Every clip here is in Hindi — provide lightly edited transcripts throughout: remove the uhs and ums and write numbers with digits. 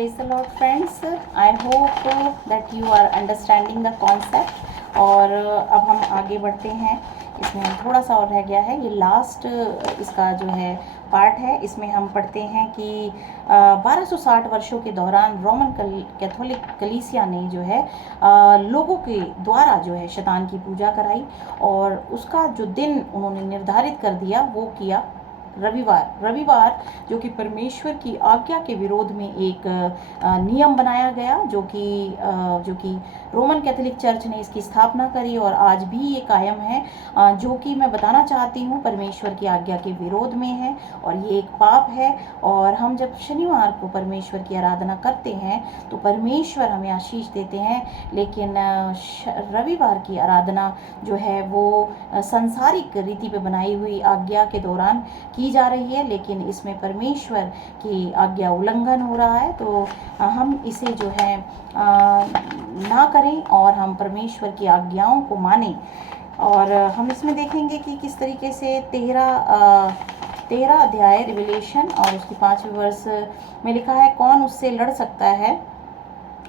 Praise the Lord friends, I hope that you are understanding the concept। और अब हम आगे बढ़ते हैं। इसमें थोड़ा सा और रह गया है, ये लास्ट इसका जो है पार्ट है। इसमें हम पढ़ते हैं कि 1260 वर्षों के दौरान रोमन कैथोलिक कलीसिया ने जो है लोगों के द्वारा जो है शैतान की पूजा कराई, और उसका जो दिन उन्होंने निर्धारित कर दिया वो किया रविवार जो कि परमेश्वर की आज्ञा के विरोध में एक नियम बनाया गया, जो कि रोमन कैथोलिक चर्च ने इसकी स्थापना करी और आज भी ये कायम है, जो कि मैं बताना चाहती हूँ परमेश्वर की आज्ञा के विरोध में है और ये एक पाप है। और हम जब शनिवार को परमेश्वर की आराधना करते हैं तो परमेश्वर हमें आशीष देते हैं, लेकिन रविवार की आराधना जो है वो संसारिक रीति पे बनाई हुई आज्ञा के दौरान की जा रही है, लेकिन इसमें परमेश्वर की आज्ञा उल्लंघन हो रहा है। तो हम इसे जो है ना करें और हम परमेश्वर की आज्ञाओं को मानें। और हम इसमें देखेंगे कि किस तरीके से 13 अध्याय रिविलेशन और उसकी 5वें वर्ष में लिखा है, कौन उससे लड़ सकता है,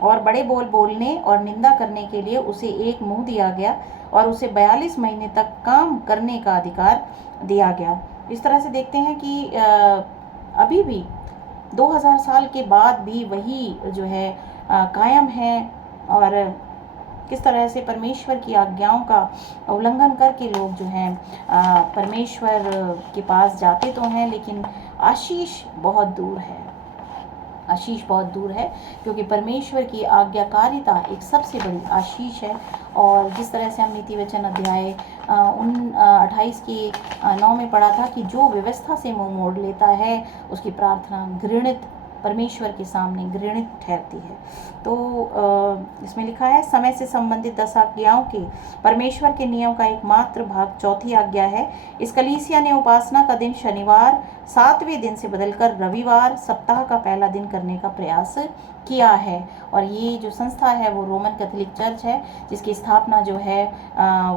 और बड़े बोल बोलने और निंदा करने के लिए उसे एक मुंह दिया गया और उसे 42 महीने तक काम करने का अधिकार दिया गया। इस तरह से देखते हैं कि अभी भी 2000 साल के बाद भी वही जो है कायम है, और किस तरह से परमेश्वर की आज्ञाओं का उल्लंघन करके लोग जो हैं परमेश्वर के पास जाते तो हैं, लेकिन आशीष बहुत दूर है। आशीष बहुत दूर है, क्योंकि परमेश्वर की आज्ञाकारिता एक सबसे बड़ी आशीष है। और जिस तरह से हम नीति वचन अध्याय 28 के 9 में पढ़ा था कि जो व्यवस्था से मुंह मोड़ लेता है उसकी प्रार्थना घृणित, परमेश्वर के सामने घृणित ठहरती है। तो इसमें लिखा है, समय से संबंधित 10 आज्ञाओं के परमेश्वर के नियम का एकमात्र भाग चौथी आज्ञा है। इस कलीसिया ने उपासना का दिन शनिवार 7वें दिन से बदलकर रविवार सप्ताह का पहला दिन करने का प्रयास किया है। और ये जो संस्था है वो रोमन कैथोलिक चर्च है, जिसकी स्थापना जो है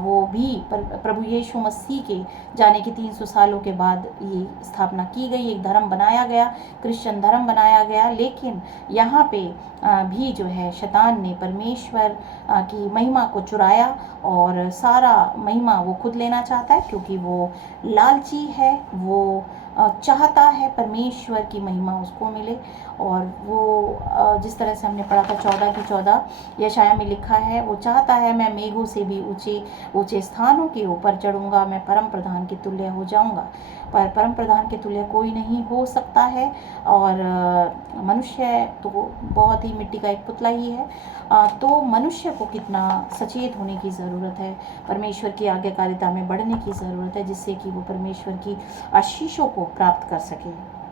वो भी प्रभु यीशु मसीह के जाने के 300 सालों के बाद ये स्थापना की गई। एक धर्म बनाया गया, क्रिश्चियन धर्म बनाया गया, लेकिन यहाँ पे भी जो है शैतान ने परमेश्वर की महिमा को चुराया और सारा महिमा वो खुद लेना चाहता है, क्योंकि वो लालची है। वो चाहता है परमेश्वर की महिमा उसको मिले। और वो जिस तरह से हमने पढ़ा था 14 की 14 यशाया में लिखा है, वो चाहता है मैं मेघों से भी ऊंचे ऊंचे स्थानों के ऊपर चढ़ूंगा, मैं परम प्रधान के तुल्य हो जाऊंगा। पर परम प्रधान के तुल्य कोई नहीं हो सकता है, और मनुष्य तो बहुत ही मिट्टी का एक पुतला ही है। तो मनुष्य को कितना सचेत होने की ज़रूरत है, परमेश्वर की आज्ञाकारिता में बढ़ने की ज़रूरत है, जिससे कि वो परमेश्वर की आशीषों को प्राप्त कर सके।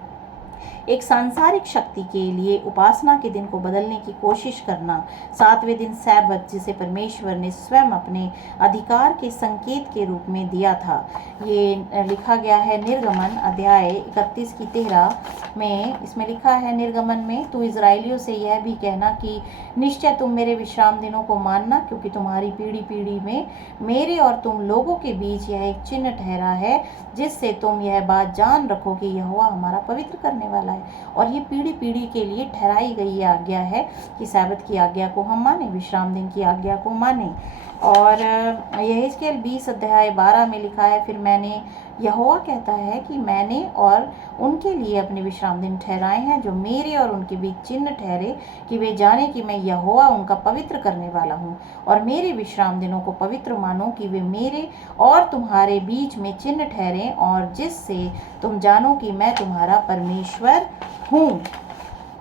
एक सांसारिक शक्ति के लिए उपासना के दिन को बदलने की कोशिश करना, 7वें दिन सैबत जिसे परमेश्वर ने स्वयं अपने अधिकार के संकेत के रूप में दिया था। ये लिखा गया है निर्गमन अध्याय 31 की 13 में। इसमें लिखा है निर्गमन में, तू इजराइलियों से यह भी कहना कि निश्चय तुम मेरे विश्राम दिनों को मानना, क्योंकि तुम्हारी पीढ़ी पीढ़ी में मेरे और तुम लोगों के बीच यह एक चिन्ह ठहरा है, जिससे तुम यह बात जान रखो कि यहोवा हमारा पवित्र करने वाला है। और ये पीढ़ी पीढ़ी के लिए ठहराई गई ये आज्ञा है कि सैबत की आज्ञा को हम माने, विश्राम दिन की आज्ञा को माने। और यहेजकेल 20 अध्याय 12 में लिखा है, फिर मैंने, यहोवा कहता है कि मैंने और उनके लिए अपने विश्राम दिन ठहराए हैं, जो मेरे और उनके बीच चिन्ह ठहरे, कि वे जाने कि मैं यहोवा उनका पवित्र करने वाला हूँ। और मेरे विश्राम दिनों को पवित्र मानो, कि वे मेरे और तुम्हारे बीच में चिन्ह ठहरे, और जिससे तुम जानो कि मैं तुम्हारा परमेश्वर हूँ।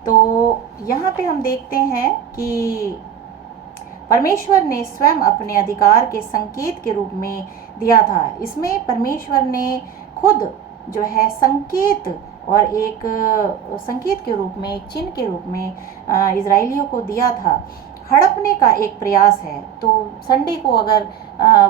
तो यहाँ पे हम देखते हैं कि परमेश्वर ने स्वयं अपने अधिकार के संकेत के रूप में दिया था। इसमें परमेश्वर ने खुद जो है संकेत, और एक संकेत के रूप में, एक चिन्ह के रूप में इजराइलियों को दिया था। हड़पने का एक प्रयास है। तो संडे को अगर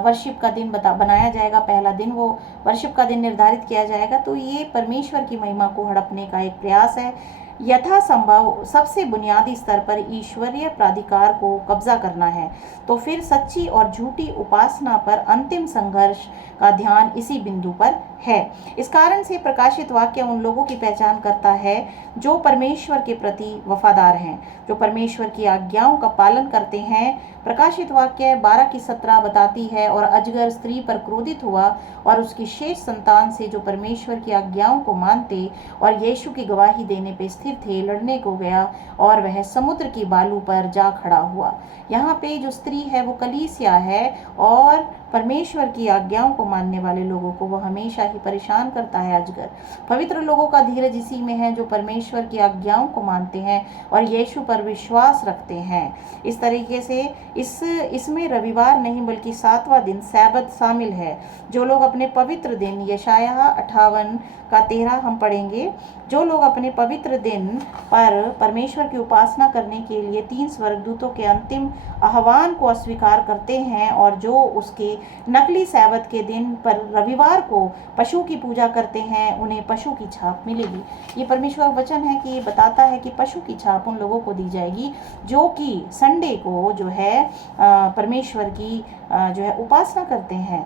वर्शिप का दिन बनाया जाएगा, पहला दिन वो वर्शिप का दिन निर्धारित किया जाएगा, तो ये परमेश्वर की महिमा को हड़पने का एक प्रयास है। यथासंभव सबसे बुनियादी स्तर पर ईश्वरीय प्राधिकार को कब्जा करना है, तो फिर सच्ची और झूठी उपासना पर अंतिम संघर्ष का ध्यान इसी बिंदु पर है। इस कारण से प्रकाशित वाक्य उन लोगों की पहचान करता है जो परमेश्वर के प्रति वफादार हैं, जो परमेश्वर की आज्ञाओं का पालन करते हैं। प्रकाशित वाक्य 12:17 बताती है, और अजगर स्त्री पर क्रोधित हुआ और उसकी शेष संतान से जो परमेश्वर की आज्ञाओं को मानते और यीशु की गवाही देने पे स्थिर थे, लड़ने को गया और वह समुद्र की बालू पर जा खड़ा हुआ। यहाँ पे जो स्त्री है वो कलीसिया है, और परमेश्वर की आज्ञाओं को मानने वाले लोगों को वो हमेशा ही परेशान करता है अजगर। पवित्र लोगों का धीरज इसी में है जो परमेश्वर की आज्ञाओं को मानते हैं और यीशु पर विश्वास रखते हैं। इस तरीके से इसमें रविवार नहीं बल्कि 7वां दिन सैबत शामिल है। जो लोग अपने पवित्र दिन, यशायाह 58:13 हम पढ़ेंगे, जो लोग अपने पवित्र दिन पर परमेश्वर की उपासना करने के लिए 3 स्वर्गदूतों के अंतिम आह्वान को अस्वीकार करते हैं और जो उसके नकली सैबत के दिन पर रविवार को पशु की पूजा करते हैं, उन्हें पशु की छाप मिलेगी। ये परमेश्वर वचन है कि ये बताता है कि पशु की छाप उन लोगों को दी जाएगी जो कि संडे को जो है परमेश्वर की जो है उपासना करते हैं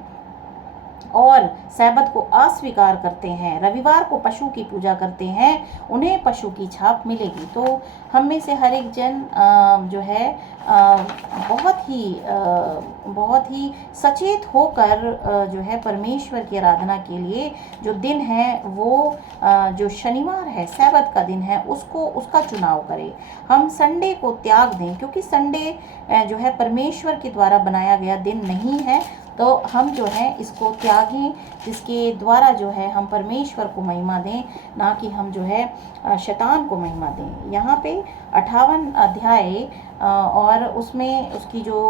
और सैबत को अस्वीकार करते हैं, रविवार को पशु की पूजा करते हैं, उन्हें पशु की छाप मिलेगी। तो हम में से हर एक जन जो है बहुत ही सचेत होकर जो है परमेश्वर की आराधना के लिए जो दिन है वो जो शनिवार है, सैबत का दिन है, उसका चुनाव करें। हम संडे को त्याग दें, क्योंकि संडे जो है परमेश्वर के द्वारा बनाया गया दिन नहीं है। तो हम जो है इसको त्यागें, जिसके द्वारा जो है हम परमेश्वर को महिमा दें, ना कि हम जो है शैतान को महिमा दें। यहाँ पे 58 अध्याय और उसमें उसकी जो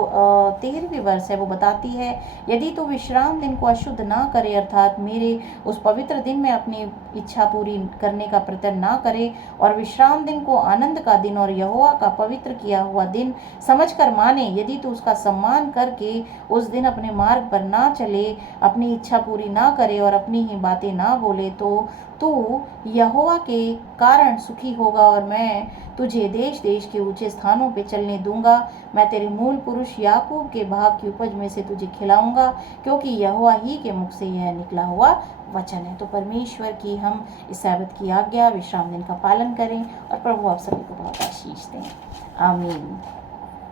13वीं वर्ष है वो बताती है, यदि तो विश्राम दिन को अशुद्ध ना करे, अर्थात मेरे उस पवित्र दिन में अपनी इच्छा पूरी करने का प्रयत्न ना करे और विश्राम दिन को आनंद का दिन और यहोवा का पवित्र किया हुआ दिन समझकर माने, यदि तो उसका सम्मान करके उस दिन अपने मार्ग पर ना चले, अपनी इच्छा पूरी ना करे और अपनी ही बातें ना बोले, तो तू यहोवा के कारण सुखी होगा और मैं तुझे देश देश के ऊंचे स्थानों पे चलने दूंगा। मैं तेरे मूल पुरुष याकूब के भाग की उपज में से तुझे खिलाऊंगा, क्योंकि यहोवा ही के मुख से यह निकला हुआ वचन है। तो परमेश्वर की हम इस सैबत की आज्ञा, विश्राम दिन का पालन करें और प्रभु आप सभी को बहुत आशीष दें। आमीन।